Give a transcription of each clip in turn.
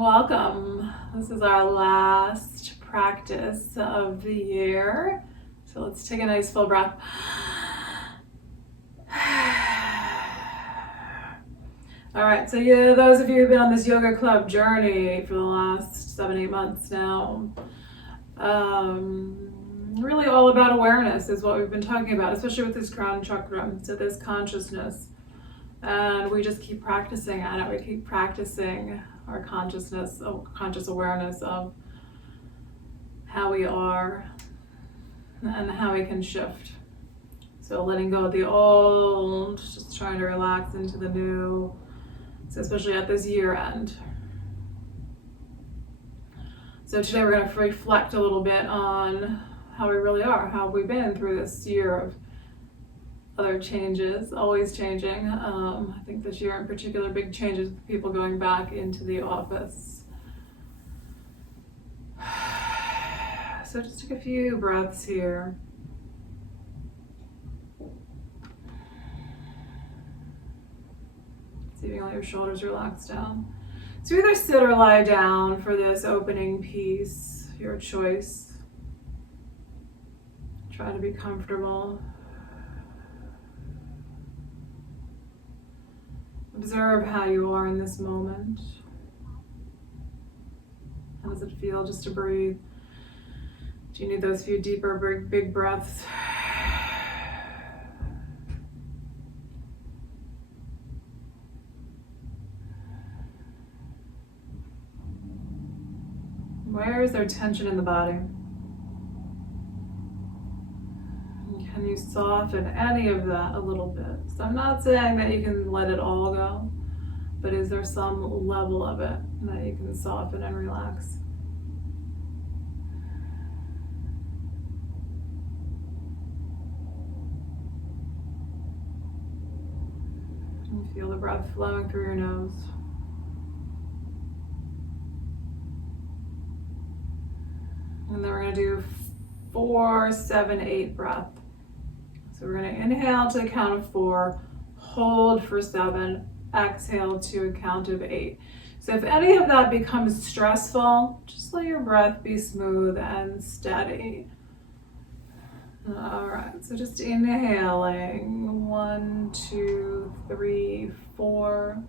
Welcome. This is our last practice of the year. So let's take a nice full breath. All right, so those of you who've been on this yoga club journey for the last 7-8 months now, really all about awareness is what we've been talking about, especially with this crown chakra, so this consciousness. And we just keep practicing at it. We keep practicing our consciousness, conscious awareness of how we are and how we can shift. So letting go of the old, just trying to relax into the new, so especially at this year end. So today we're going to reflect a little bit on how we really are, how we've been through this year of other changes, always changing. I think this year in particular, big changes with people going back into the office. So just take a few breaths here. See if you can let your shoulders relax down. So either sit or lie down for this opening piece, your choice. Try to be comfortable. Observe how you are in this moment. How does it feel just to breathe? Do you need those few deeper, big breaths? Where is there tension in the body? Can you soften any of that a little bit? So I'm not saying that you can let it all go, but is there some level of it that you can soften and relax? And feel the breath flowing through your nose. And then we're going to do 4, 7, 8 breath. So we're going to inhale to the count of 4, hold for 7, exhale to a count of 8. So if any of that becomes stressful, just let your breath be smooth and steady. All right, so just inhaling 1, 2, 3, 4.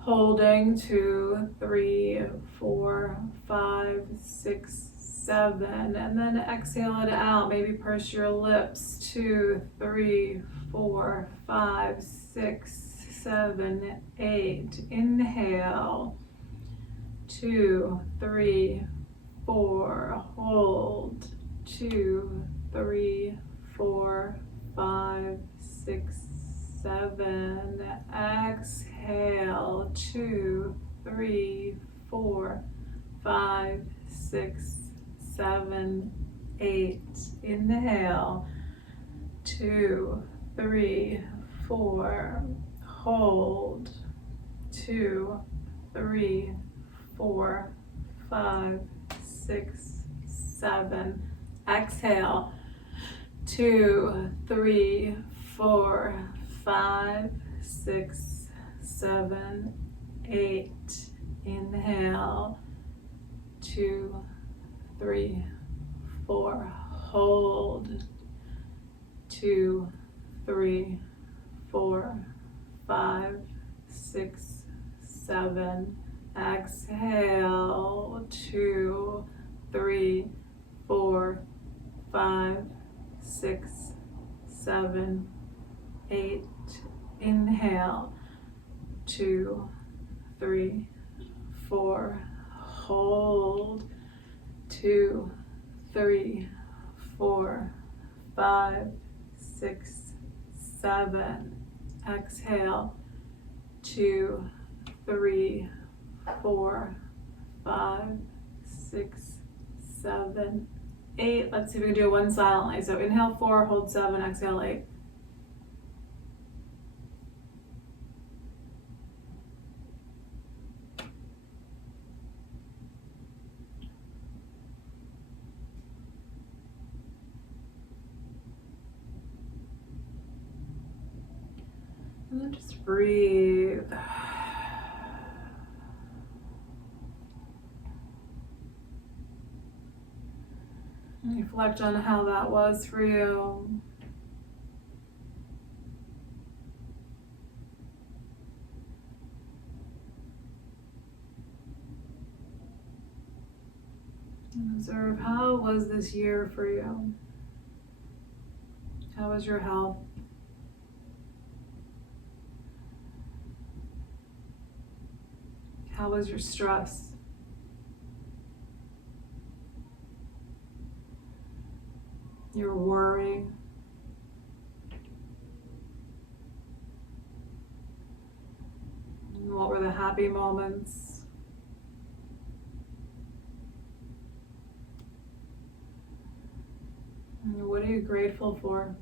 Holding 2, 3, 4, 5, 6, 7, and then exhale it out. Maybe purse your lips. 2, 3, 4, 5, 6, 7, 8. Inhale. 2, 3, 4. Hold. 2, 3, 4, 5, 6, 7. Exhale. 2, 3, 4, 5, 6, 7, 8. Inhale. 2, 3, 4. Hold. 2, 3, 4, 5, 6, 7. Exhale. 2, 3, 4, 5, 6, 7, 8. Inhale. 2, 3, 4. Hold. 2, 3, 4, 5, 6, 7. Exhale. 2, 3, 4, 5, 6, 7, 8. Inhale. 2, 3, 4. Hold. 2, 3, 4, 5, 6, 7. Exhale. 2, 3, 4, 5, 6, 7, 8. Let's see if we can do one silently. So inhale 4, hold 7, exhale 8. And then just breathe. Reflect on how that was for you. And observe, how was this year for you? How was your health? How was your stress? Your worry? What were the happy moments? And what are you grateful for?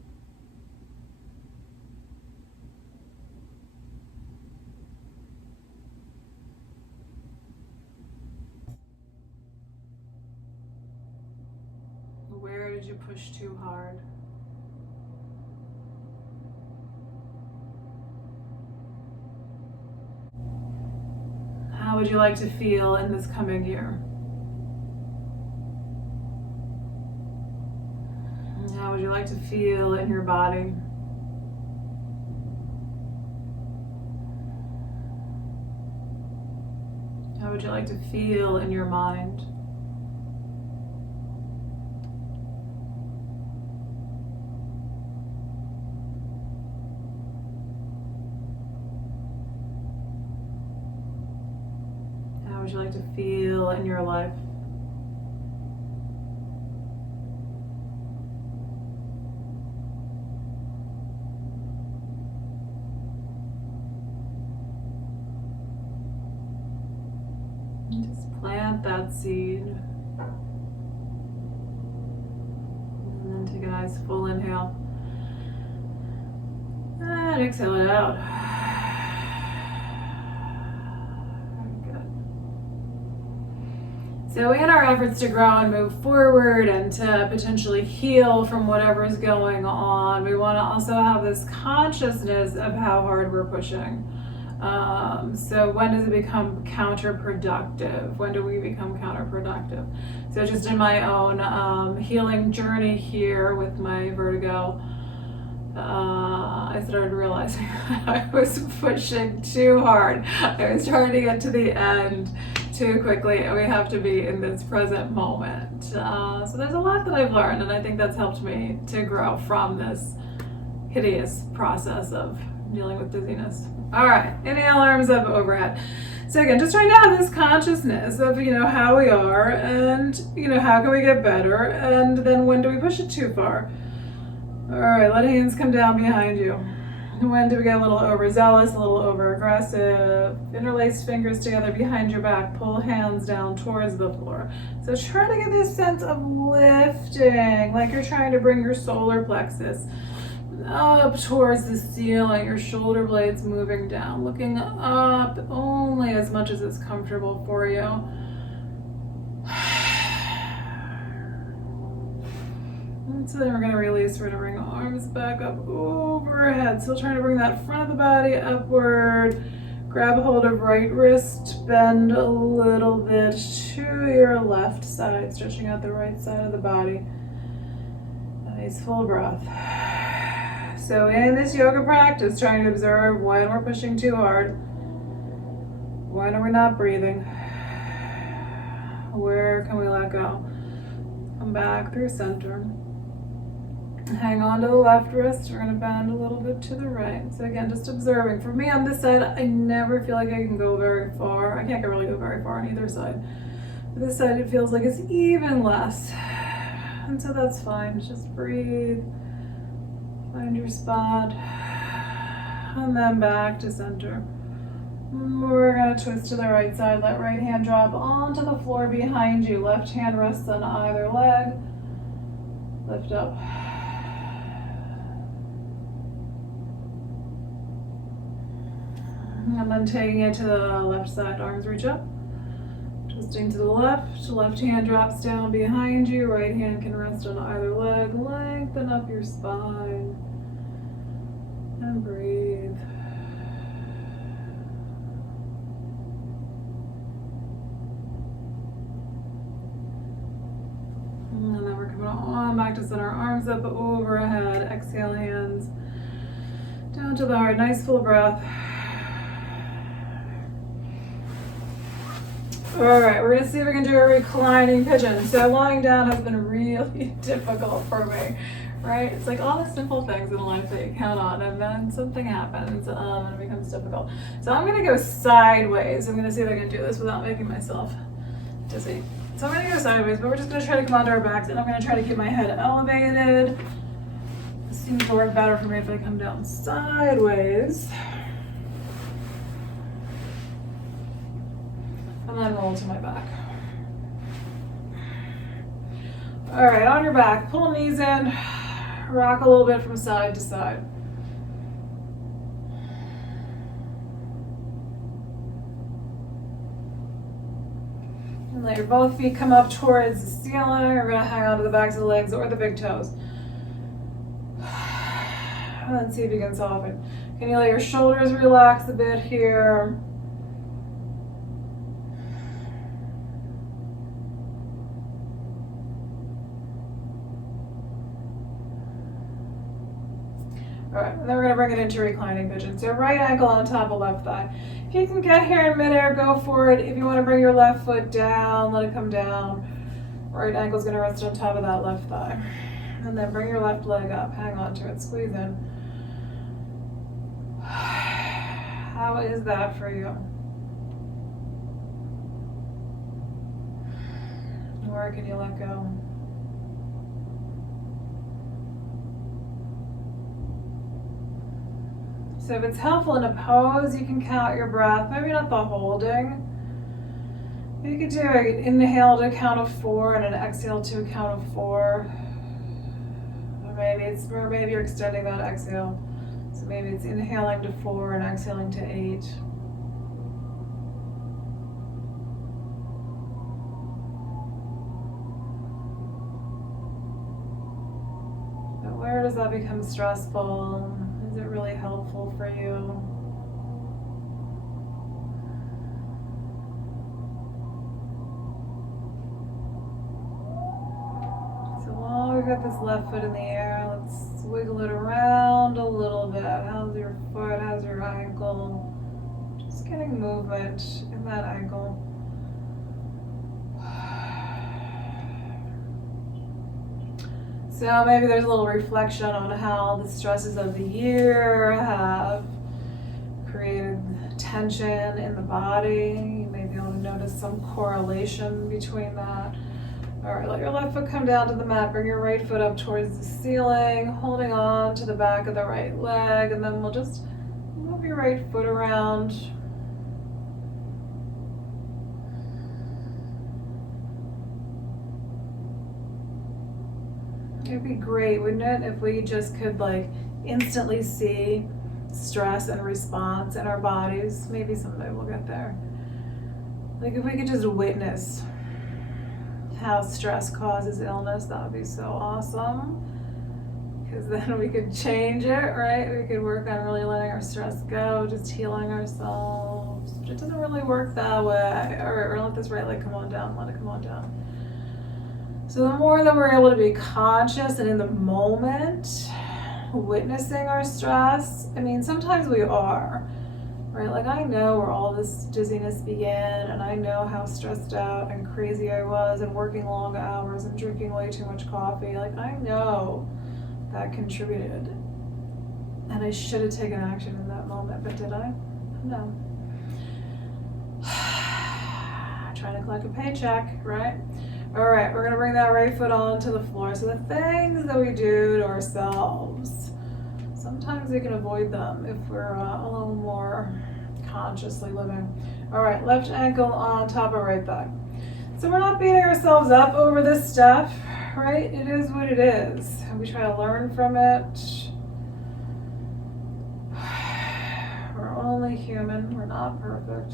Where did you push too hard? How would you like to feel in this coming year? How would you like to feel in your body? How would you like to feel in your mind? How would you like to feel in your life? And just plant that seed. And then take a nice full inhale. And exhale it out. So in our efforts to grow and move forward and to potentially heal from whatever is going on, we want to also have this consciousness of how hard we're pushing. So when does it become counterproductive? When do we become counterproductive? So just in my own healing journey here with my vertigo, I started realizing I was pushing too hard. I was trying to get to the end too quickly, and we have to be in this present moment. So there's a lot that I've learned, and I think that's helped me to grow from this hideous process of dealing with dizziness. All right, inhale, arms up overhead. So again, just trying to have this consciousness of, how we are and, how can we get better, and then when do we push it too far? All right, let hands come down behind you. When do we get a little overzealous, a little over-aggressive? Interlace fingers together behind your back. Pull hands down towards the floor. So try to get this sense of lifting, like you're trying to bring your solar plexus up towards the ceiling, your shoulder blades moving down, looking up only as much as it's comfortable for you. And so then we're going to release. We're going to bring arms back up overhead. Still trying to bring that front of the body upward. Grab a hold of right wrist. Bend a little bit to your left side, stretching out the right side of the body. Nice full breath. So in this yoga practice, trying to observe when we're pushing too hard. When are we not breathing? Where can we let go? Come back through center. Hang on to the left wrist. We're going to bend a little bit to the right. So again, just observing. For me on this side, I never feel like I can go very far. I can't really go very far on either side. But this side, it feels like it's even less. And so that's fine. Just breathe. Find your spot. And then back to center. We're going to twist to the right side. Let right hand drop onto the floor behind you. Left hand rests on either leg. Lift up. And then taking it to the left side, arms reach up. Twisting to the left hand drops down behind you, right hand can rest on either leg. Lengthen up your spine. And breathe. And then we're coming on Send our arms up overhead. Exhale, hands down to the heart. Nice full breath. All right, we're gonna see if we can do a reclining pigeon. So lying down has been really difficult for me, right? It's like all the simple things in life that you count on, and then something happens and it becomes difficult. So I'm gonna go sideways. I'm gonna see if I can do this without making myself dizzy. So I'm gonna go sideways, but we're just gonna try to come onto our backs, and I'm gonna try to keep my head elevated. This seems to work better for me if I come down sideways. And then roll to my back. All right, on your back, pull knees in, rock a little bit from side to side. And let your both feet come up towards the ceiling. You're gonna hang onto the backs of the legs or the big toes. And then see if you can soften. Can you let your shoulders relax a bit here? All right, and then we're gonna bring it into reclining pigeon. So right ankle on top of left thigh. If you can get here in midair, go for it. If you wanna bring your left foot down, let it come down. Right ankle's gonna rest on top of that left thigh. And then bring your left leg up, hang on to it, squeeze in. How is that for you? Where can you let go? So if it's helpful in a pose, you can count your breath, maybe not the holding. You could do an inhale to a count of 4 and an exhale to a count of 4. Or maybe you're extending that exhale. So maybe it's inhaling to 4 and exhaling to 8. But where does that become stressful? Is it really helpful for you? So while we've got this left foot in the air, let's wiggle it around a little bit. How's your foot? How's your ankle? Just getting movement in that ankle. So maybe there's a little reflection on how the stresses of the year have created tension in the body. You may be able to notice some correlation between that. All right, let your left foot come down to the mat. Bring your right foot up towards the ceiling, holding on to the back of the right leg, and then we'll just move your right foot around. It'd be great, wouldn't it, if we just could like instantly see stress and response in our bodies. Maybe someday we'll get there. Like if we could just witness how stress causes illness, that would be so awesome. Because then we could change it, right? We could work on really letting our stress go, just healing ourselves. It doesn't really work that way. Or let this right leg come on down, let it come on down. So the more that we're able to be conscious and in the moment, witnessing our stress, I mean, sometimes we are, right? Like I know where all this dizziness began, and I know how stressed out and crazy I was and working long hours and drinking way too much coffee. Like I know that contributed, and I should have taken action in that moment, but did I? No. Trying to collect a paycheck, right? All right, we're gonna bring that right foot onto the floor. So the things that we do to ourselves, sometimes we can avoid them if we're a little more consciously living. All right, left ankle on top of right thigh. So we're not beating ourselves up over this stuff, right? It is what it is. We try to learn from it. We're only human, we're not perfect.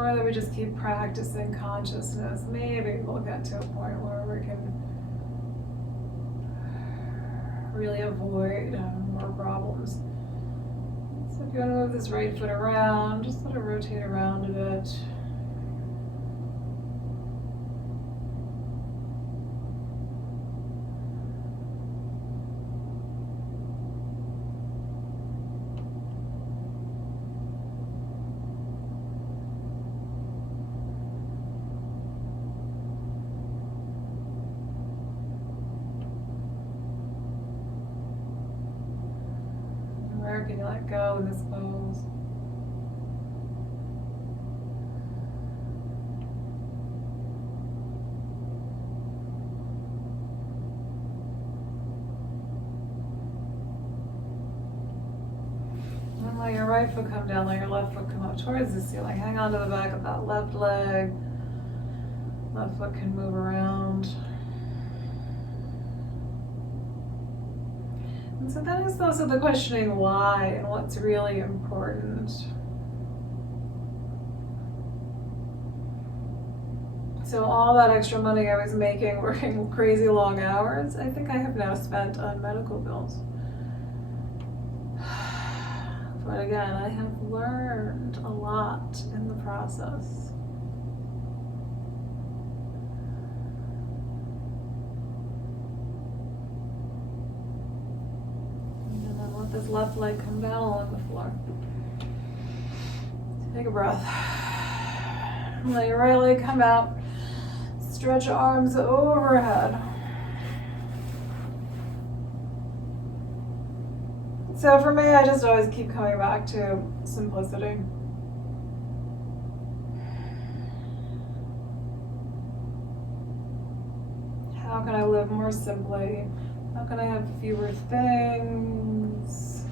That we just keep practicing consciousness, maybe we'll get to a point where we can really avoid more problems. So if you want to move this right foot around, just let it rotate around a bit. Where can you let go in this pose? And let your right foot come down, let your left foot come up towards the ceiling. Hang on to the back of that left leg. Left foot can move around. And so that is also the questioning why and what's really important. So all that extra money I was making working crazy long hours, I think I have now spent on medical bills. But again, I have learned a lot in the process. This left leg come down along the floor. Take a breath. Let your right leg come out. Stretch your arms overhead. So for me, I just always keep coming back to simplicity. How can I live more simply? How can I have fewer things?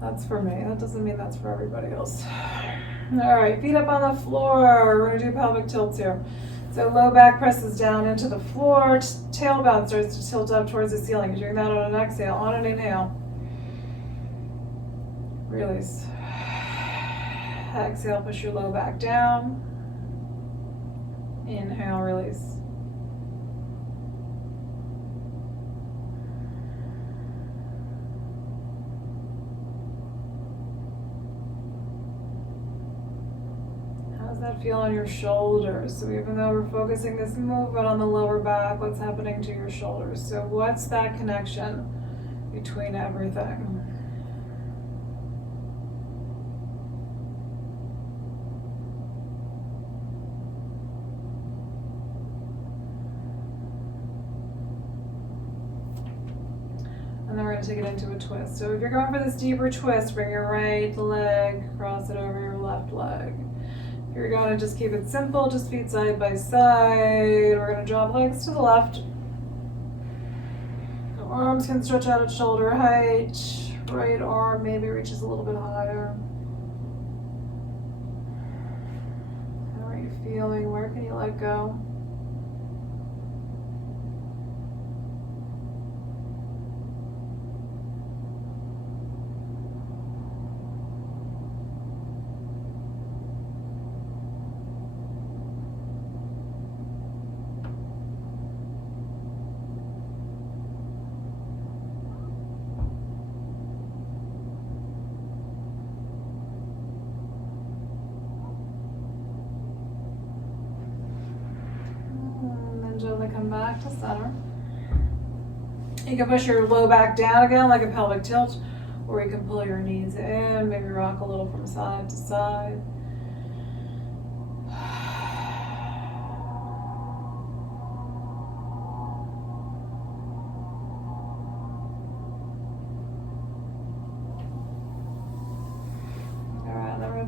That's for me. That doesn't mean that's for everybody else. All right, feet up on the floor. We're gonna do pelvic tilts here. So low back presses down into the floor. Tailbone starts to tilt up towards the ceiling. You're doing that on an exhale. On an inhale. Release. Exhale, push your low back down. Inhale, release. That feel on your shoulders. So even though we're focusing this movement on the lower back, what's happening to your shoulders? So what's that connection between everything? And then we're going to take it into a twist. So if you're going for this deeper twist, bring your right leg, cross it over your left leg. If you're going to just keep it simple, just feet side by side. We're going to drop legs to the left. The arms can stretch out at shoulder height. Right arm maybe reaches a little bit higher. How are you feeling? Where can you let go? Gently come back to center. You can push your low back down again like a pelvic tilt, or you can pull your knees in, maybe rock a little from side to side.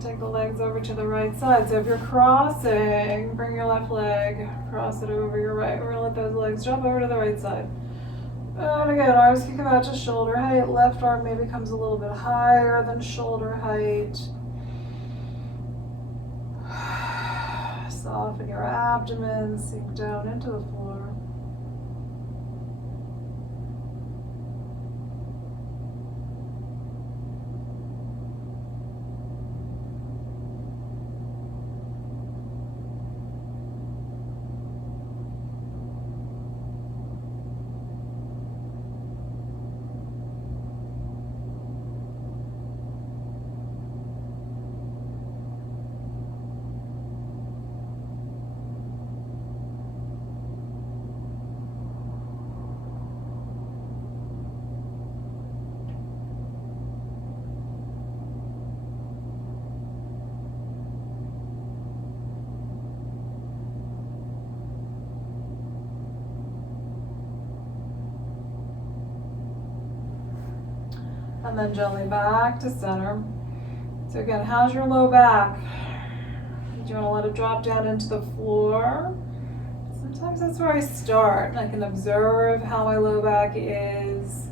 Take the legs over to the right side. So if you're crossing, bring your left leg, cross it over your right. We're gonna let those legs drop over to the right side. And again, arms can come out to shoulder height. Left arm maybe comes a little bit higher than shoulder height. Soften your abdomen, sink down into the floor. And then gently back to center. So again, how's your low back? Do you want to let it drop down into the floor? Sometimes that's where I start. I can observe how my low back is.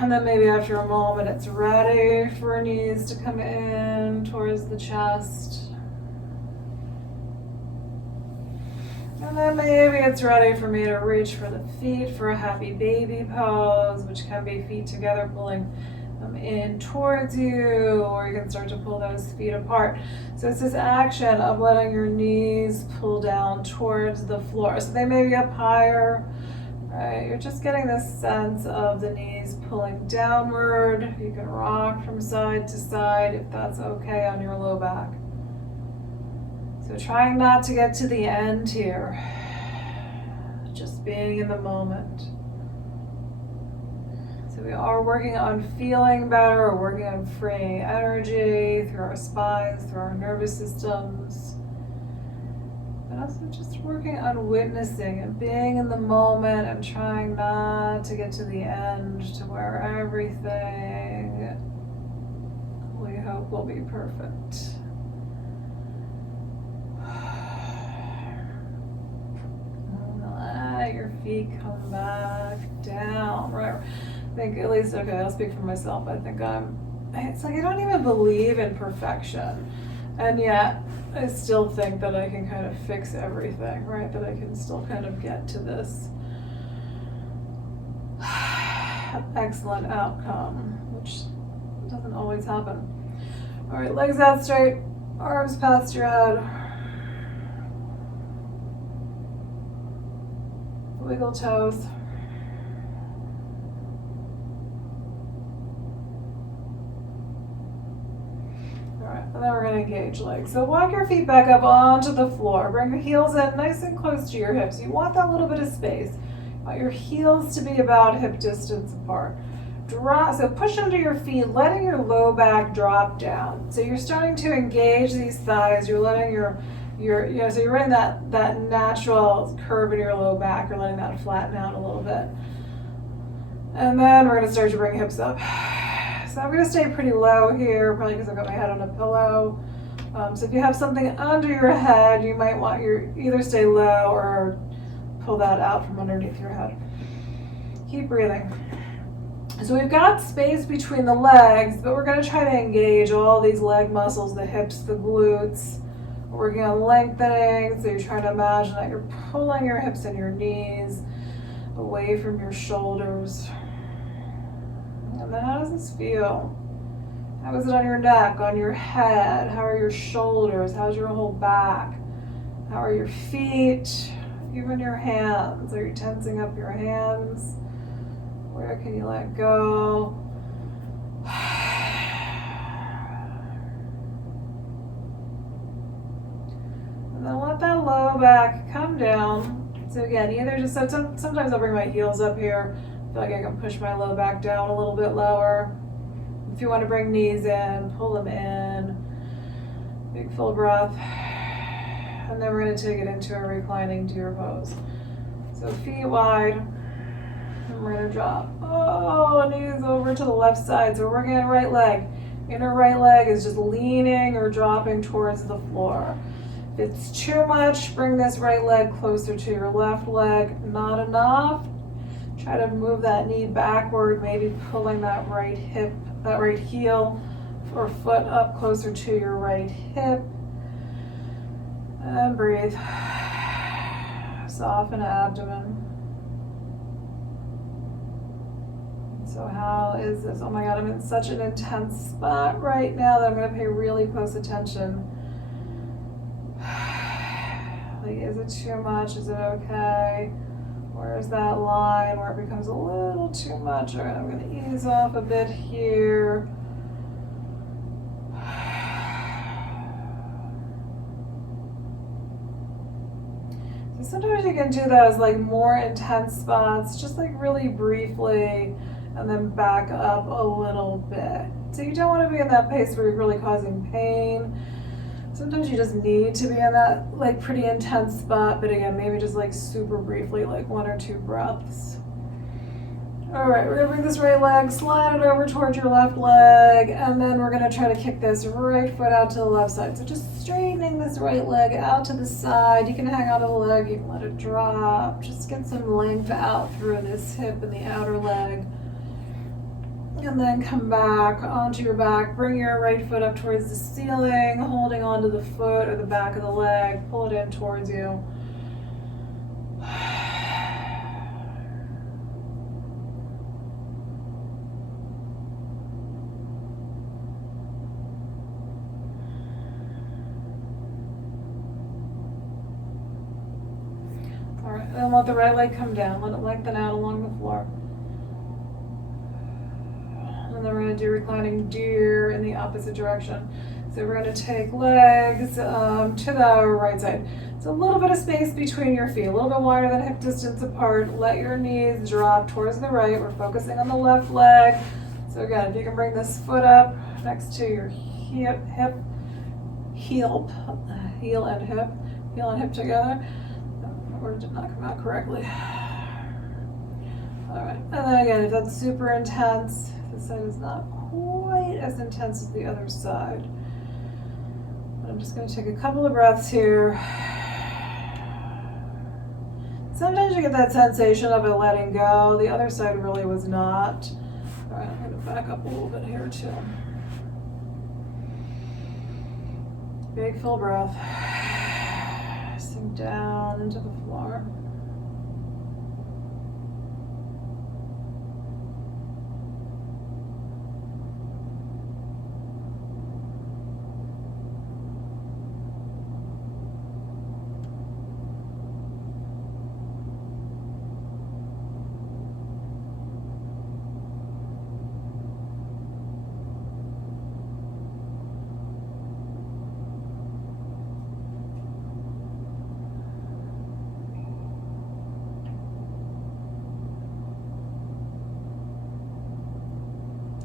And then maybe after a moment it's ready for knees to come in towards the chest. And then maybe it's ready for me to reach for the feet for a happy baby pose, which can be feet together pulling them in towards you, or you can start to pull those feet apart. So it's this action of letting your knees pull down towards the floor. So they may be up higher, right? You're just getting this sense of the knees pulling downward. You can rock from side to side if that's okay on your low back. So trying not to get to the end here, just being in the moment. So we are working on feeling better, or working on freeing energy through our spines, through our nervous systems. But also just working on witnessing and being in the moment and trying not to get to the end, to where everything we hope will be perfect. Let your feet come back down, right? I think, at least, okay, I'll speak for myself. I think it's like I don't even believe in perfection. And yet, I still think that I can kind of fix everything, right? That I can still kind of get to this excellent outcome, which doesn't always happen. All right, legs out straight, arms past your head. Wiggle toes. Alright, and then we're going to engage legs. So walk your feet back up onto the floor. Bring your heels in nice and close to your hips. You want that little bit of space. You want your heels to be about hip distance apart. So push into your feet, letting your low back drop down. So you're starting to engage these thighs. You're letting so you're running that natural curve in your low back. You're letting that flatten out a little bit. And then we're going to start to bring hips up. So I'm going to stay pretty low here, probably because I've got my head on a pillow. So if you have something under your head, you might want either stay low or pull that out from underneath your head. Keep breathing. So we've got space between the legs, but we're going to try to engage all these leg muscles, the hips, the glutes. We're working on lengthening, so you're trying to imagine that you're pulling your hips and your knees away from your shoulders. And then how does this feel? How is it on your neck, on your head? How are your shoulders? How's your whole back? How are your feet? Even your hands. Are you tensing up your hands? Where can you let go? Then let that low back come down. So again, either just sometimes I'll bring my heels up here. I feel like I can push my low back down a little bit lower. If you want to bring knees in, pull them in. Big full breath. And then we're going to take it into a reclining deer pose. So feet wide. And we're going to drop. Oh, knees over to the left side. So we're working on right leg. Inner right leg is just leaning or dropping towards the floor. If it's too much, bring this right leg closer to your left leg. Not enough, try to move that knee backward, maybe pulling that right hip, that right heel or foot up closer to your right hip. And breathe. Soften abdomen. So how is this? Oh my God, I'm in such an intense spot right now that I'm going to pay really close attention. Like, is it too much? Is it okay? Where's that line where it becomes a little too much? All right, I'm going to ease off a bit here. So sometimes you can do those like more intense spots, just like really briefly, and then back up a little bit. So you don't want to be in that place where you're really causing pain. Sometimes you just need to be in that like pretty intense spot, but again, maybe just like super briefly, like 1 or 2 breaths. All right, we're gonna bring this right leg, slide it over towards your left leg, and then we're gonna try to kick this right foot out to the left side. So just straightening this right leg out to the side. You can hang on to the leg, you can let it drop. Just get some length out through this hip and the outer leg. And then come back onto your back. Bring your right foot up towards the ceiling, holding onto the foot or the back of the leg. Pull it in towards you. All right, and let the right leg come down. Let it lengthen out along the floor. And then we're going to do reclining deer in the opposite direction. So we're going to take legs to the right side. So a little bit of space between your feet, a little bit wider than hip distance apart. Let your knees drop towards the right. We're focusing on the left leg. So again, if you can bring this foot up next to your heel and hip together. That word did not come out correctly. All right, and then again, if that's super intense, this side is not quite as intense as the other side. But I'm just going to take a couple of breaths here. Sometimes you get that sensation of it letting go. The other side really was not. All right, I'm going to back up a little bit here too. Big full breath. Sink down into the floor.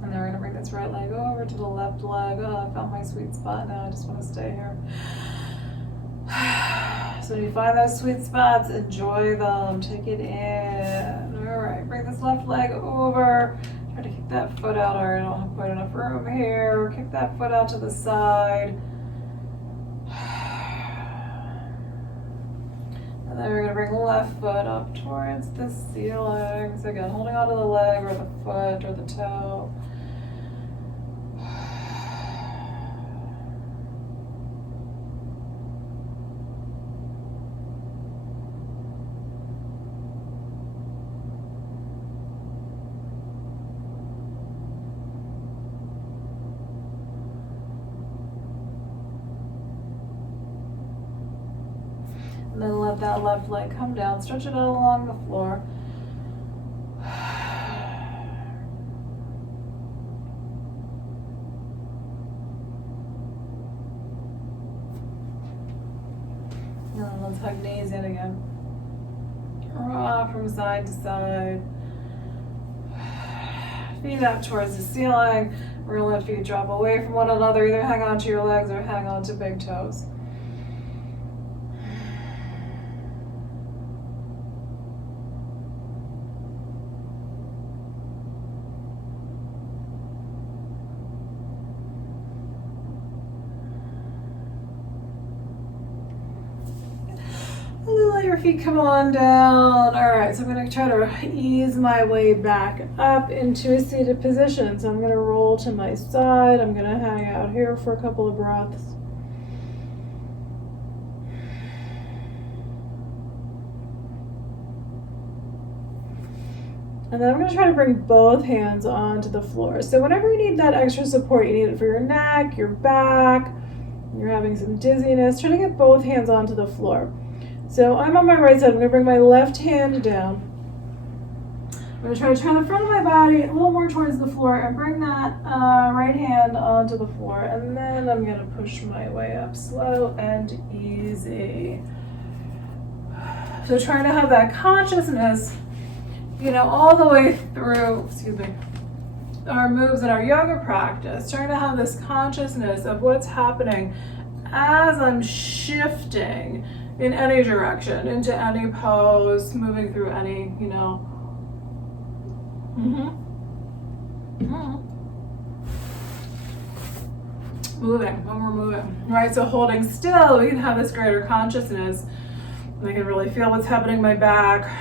And then we're going to bring this right leg over to the left leg. Oh, I found my sweet spot now. I just want to stay here. So when you find those sweet spots, enjoy them. Take it in. All right, bring this left leg over. Try to kick that foot out. All right, I don't have quite enough room here. Kick that foot out to the side. And then we're going to bring the left foot up towards the ceiling. So again, holding onto the leg or the foot or the toe. And then let that left leg come down, stretch it out along the floor. And then let's hug knees in again. Rock from side to side. Feet up towards the ceiling. We're going to let feet drop away from one another. Either hang on to your legs or hang on to big toes. Let your feet come on down. All right, so I'm going to try to ease my way back up into a seated position. So I'm going to roll to my side. I'm going to hang out here for a couple of breaths. And then I'm going to try to bring both hands onto the floor. So whenever you need that extra support, you need it for your neck, your back, you're having some dizziness, try to get both hands onto the floor. So I'm on my right side. I'm going to bring my left hand down. I'm going to try to turn the front of my body a little more towards the floor and bring that right hand onto the floor. And then I'm going to push my way up slow and easy. So trying to have that consciousness, all the way through, our moves in our yoga practice, trying to have this consciousness of what's happening as I'm shifting in any direction, into any pose, moving through any, Moving, when we're moving. Right, so holding still, we can have this greater consciousness. And I can really feel what's happening in my back.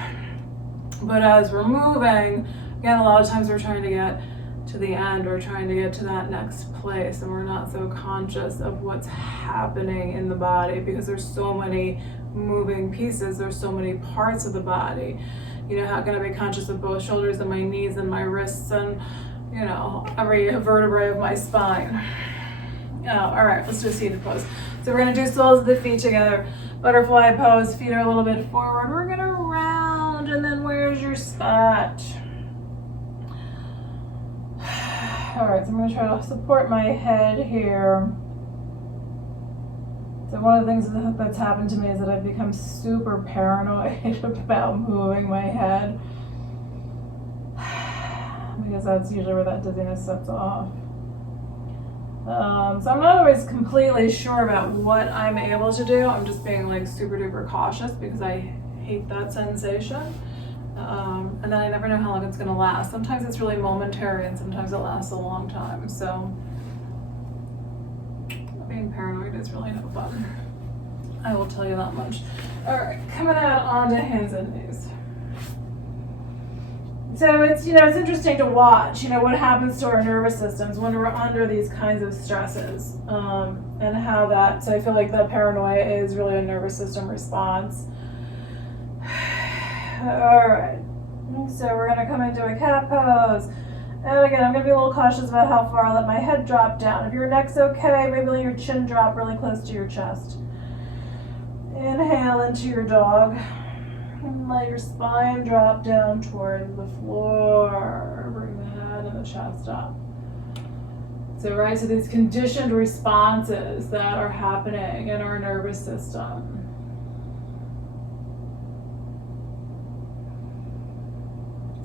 But as we're moving, again, a lot of times we're trying to get to the end, or trying to get to that next place, and we're not so conscious of what's happening in the body because there's so many moving pieces, there's so many parts of the body. You know, how can I be conscious of both shoulders and my knees and my wrists and, you know, every vertebrae of my spine? All right, let's do a seated pose. So we're gonna do soles of the feet together. Butterfly pose, feet are a little bit forward. We're gonna round, and then where's your spot? All right, so I'm gonna try to support my head here. So one of the things that's happened to me is that I've become super paranoid about moving my head, because that's usually where that dizziness sets off. So I'm not always completely sure about what I'm able to do. I'm just being like super duper cautious because I hate that sensation. And then I never know how long it's going to last. Sometimes it's really momentary and sometimes it lasts a long time. So being paranoid is really no fun. I will tell you that much. All right, coming out onto hands and knees. So it's, you know, it's interesting to watch, you know, what happens to our nervous systems when we're under these kinds of stresses, and how that, so I feel like the paranoia is really a nervous system response. All right, so we're gonna come into a cat pose. And again, I'm gonna be a little cautious about how far I let my head drop down. If your neck's okay, maybe let your chin drop really close to your chest. Inhale into your dog. And let your spine drop down towards the floor. Bring the head and the chest up. So right, so these conditioned responses that are happening in our nervous system.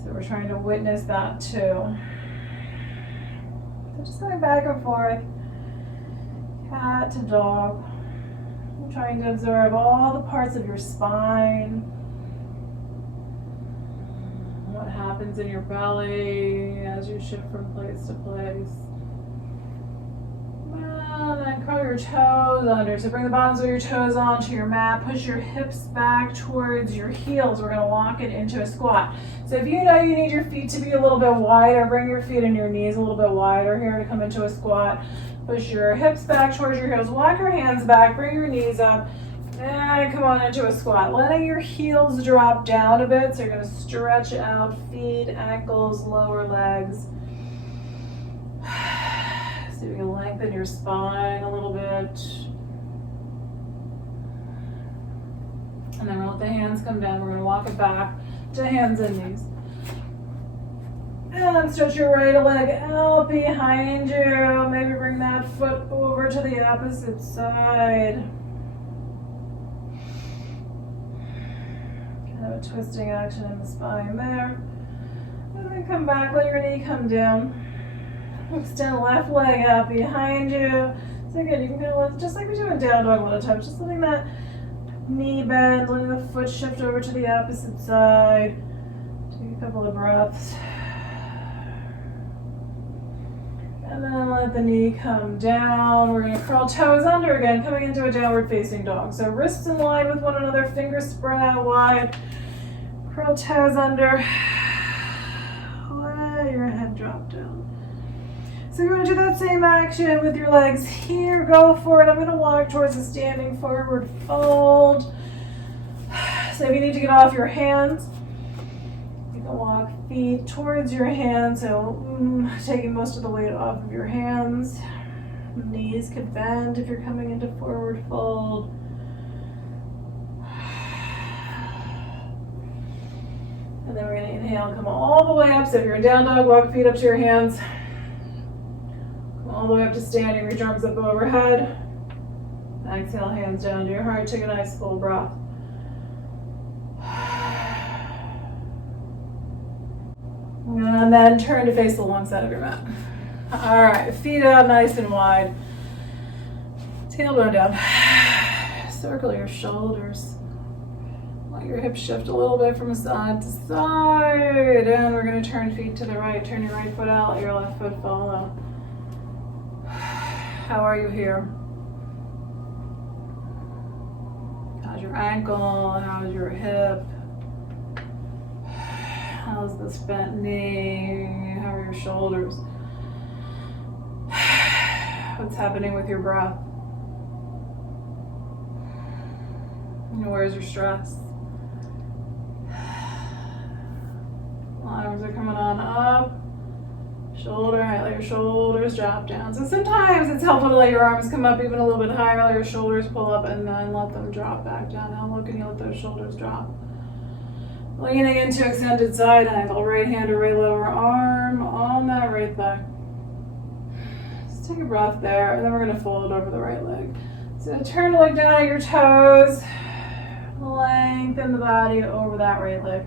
So we're trying to witness that too. So just going back and forth, cat to dog. I'm trying to observe all the parts of your spine. What happens in your belly as you shift from place to place. And then curl your toes under. So bring the bottoms of your toes onto your mat. Push your hips back towards your heels. We're going to lock it into a squat. So if you know you need your feet to be a little bit wider, bring your feet and your knees a little bit wider here to come into a squat. Push your hips back towards your heels. Walk your hands back. Bring your knees up. And come on into a squat. Letting your heels drop down a bit. So you're going to stretch out feet, ankles, lower legs. So you can lengthen your spine a little bit. And then we'll let the hands come down. We're going to walk it back to hands and knees. And stretch your right leg out behind you. Maybe bring that foot over to the opposite side. Kind of a twisting action in the spine there. And then come back, let your knee come down. Extend left leg out behind you. So again, you can kind of, just like we do in down dog a lot of times, just letting that knee bend, letting the foot shift over to the opposite side. Take a couple of breaths. And then let the knee come down. We're going to curl toes under again, coming into a downward facing dog. So wrists in line with one another, fingers spread out wide. Curl toes under. Let your head drop down. So you're going to do that same action with your legs here. Go for it. I'm going to walk towards a standing forward fold. So if you need to get off your hands, you can walk feet towards your hands. So taking most of the weight off of your hands. Knees could bend if you're coming into forward fold. And then we're going to inhale, come all the way up. So if you're in down dog, walk feet up to your hands. All the way up to standing, reach arms up overhead. Exhale, hands down to your heart. Take a nice full breath. And then turn to face the long side of your mat. All right, feet out nice and wide. Tailbone down. Circle your shoulders. Let your hips shift a little bit from side to side. And we're going to turn feet to the right. Turn your right foot out, let your left foot follow. How are you here? How's your ankle? How's your hip? How's this bent knee? How are your shoulders? What's happening with your breath? Where's your stress? Arms are coming on up. Shoulder height, let your shoulders drop down. So sometimes it's helpful to let your arms come up even a little bit higher, let your shoulders pull up, and then let them drop back down. How low can you let those shoulders drop? Leaning into extended side angle, right hand or right lower arm on that right thigh. Just take a breath there, and then we're going to fold over the right leg. So turn to look down at your toes. Lengthen the body over that right leg.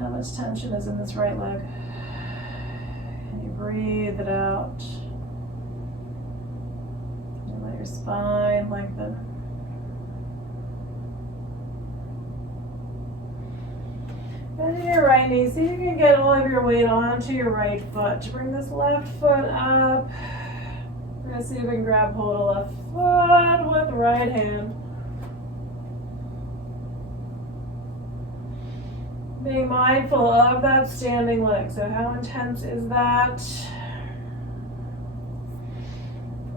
How much tension is in this right leg? And you breathe it out. And let your spine lengthen. Bend your right knee. See if you can get all of your weight onto your right foot. Bring this left foot up. We're going to see if we can grab hold of left foot with the right hand. Being mindful of that standing leg. So how intense is that?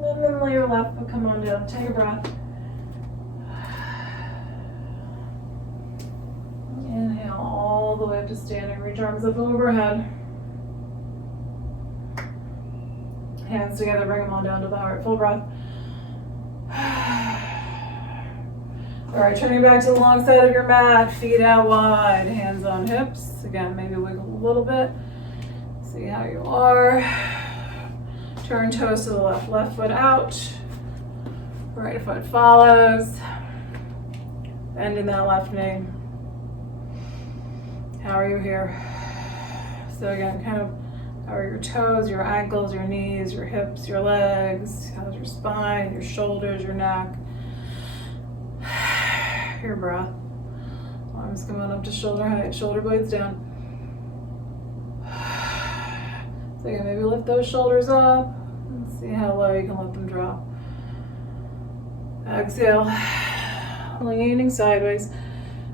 And then let your left foot come on down. Take a breath. Inhale all the way up to standing. Reach arms up overhead. Hands together, bring them on down to the heart. Full breath. All right, turning back to the long side of your mat, feet out wide, hands on hips. Again, maybe wiggle a little bit. See how you are. Turn toes to the left, left foot out. Right foot follows. Bend in that left knee. How are you here? So again, kind of how are your toes, your ankles, your knees, your hips, your legs? How's your spine, your shoulders, your neck? Your breath. Arms coming up to shoulder height, shoulder blades down. So again, maybe lift those shoulders up and see how low you can let them drop. Exhale, leaning sideways.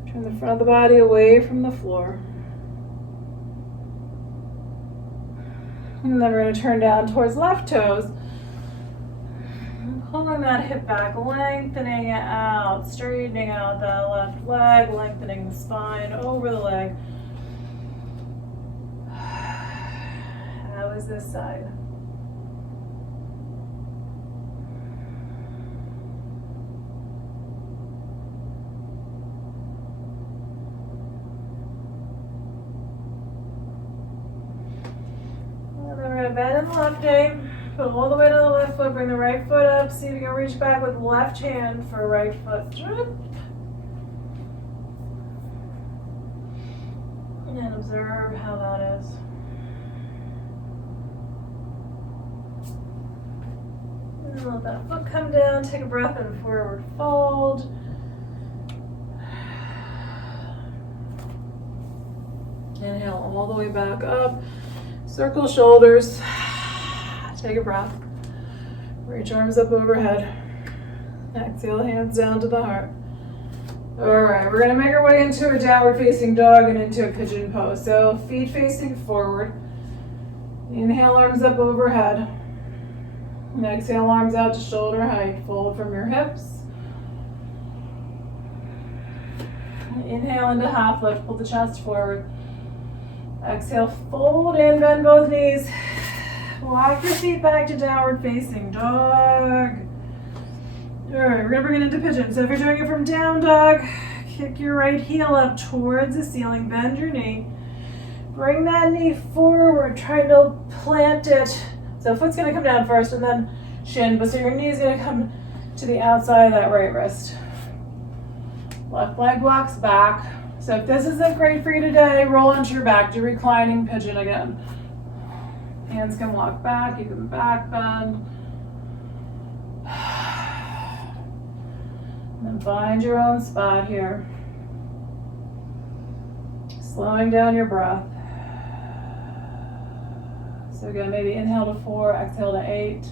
Turn the front of the body away from the floor. And then we're going to turn down towards left toes. Pulling that hip back, lengthening it out, straightening out that left leg, lengthening the spine over the leg. How is this side? And then we're going to bend in the left knee. Put all the way to the left foot, bring the right foot up. See if you can reach back with left hand for right foot. And observe how that is. And let that foot come down. Take a breath and forward fold. Inhale all the way back up. Circle shoulders. Take a breath. Reach arms up overhead. Exhale, hands down to the heart. All right, we're gonna make our way into a downward facing dog and into a pigeon pose. So feet facing forward. Inhale, arms up overhead. And exhale, arms out to shoulder height. Fold from your hips. Inhale into half lift, pull the chest forward. Exhale, fold in, bend both knees. Walk your feet back to downward facing dog. All right, we're gonna bring it into pigeon. So if you're doing it from down dog, kick your right heel up towards the ceiling, bend your knee. Bring that knee forward, try to plant it. So foot's gonna come down first and then shin, but so your knee's gonna come to the outside of that right wrist. Left leg walks back. So if this isn't great for you today, roll into your back, do reclining pigeon again. Hands can walk back, you can back bend. And then find your own spot here. Slowing down your breath. So again, maybe inhale to 4, exhale to 8.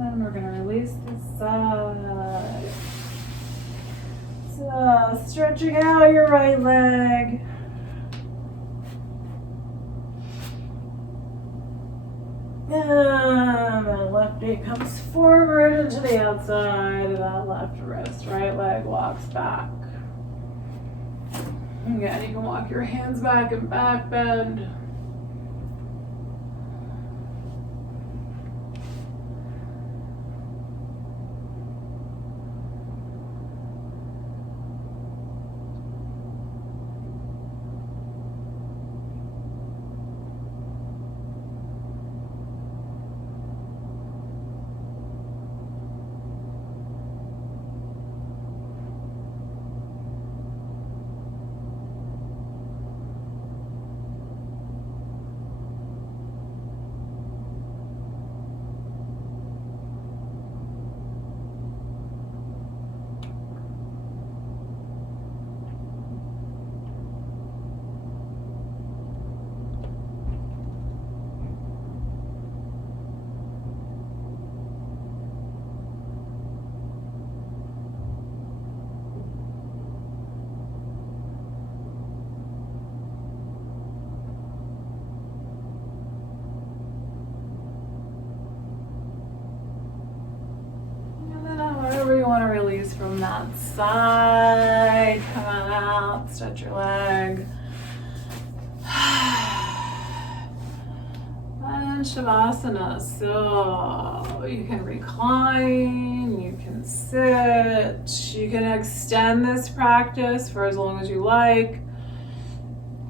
And we're going to release the side. So, stretching out your right leg. And the left knee comes forward into the outside of that left wrist. Right leg walks back. Again, you can walk your hands back and back bend. Whatever you want to release from that side, come on out, stretch your leg. And Shavasana, so you can recline, you can sit, you can extend this practice for as long as you like.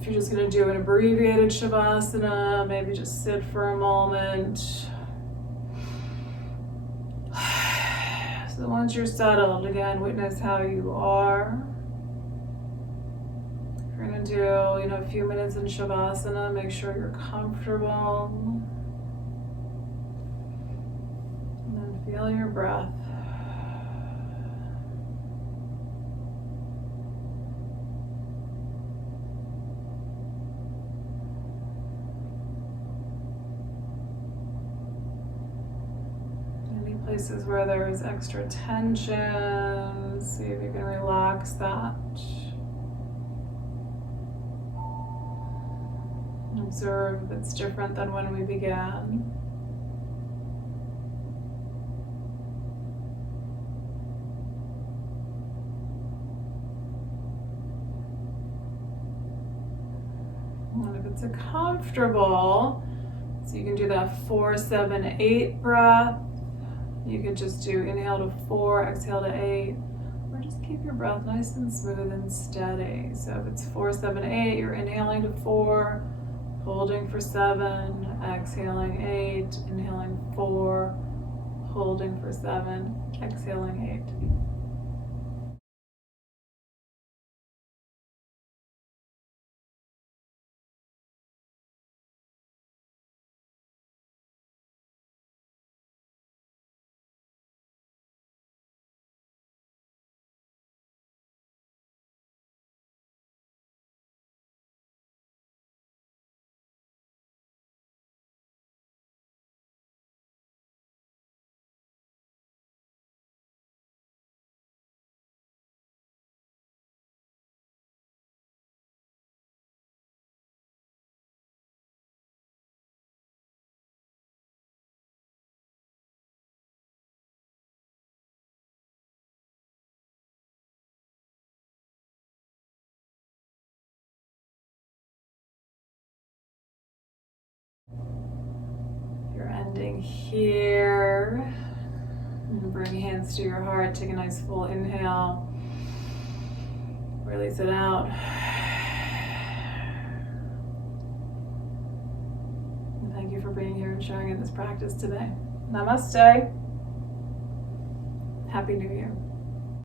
If you're just going to do an abbreviated Shavasana, maybe just sit for a moment. So once you're settled, again, witness how you are. If you're gonna do, a few minutes in Shavasana, make sure you're comfortable. And then feel your breath. Places where there is extra tension, see if you can relax that. Observe if it's different than when we began. And if it's comfortable, so you can do that 4-7-8 breath. You could just do inhale to 4, exhale to 8, or just keep your breath nice and smooth and steady. So if it's 4-7-8, you're inhaling to 4, holding for 7, exhaling 8, inhaling 4, holding for 7, exhaling 8. ending here. And bring hands to your heart. Take a nice full inhale. Release it out. And thank you for being here and sharing in this practice today. Namaste. Happy New Year.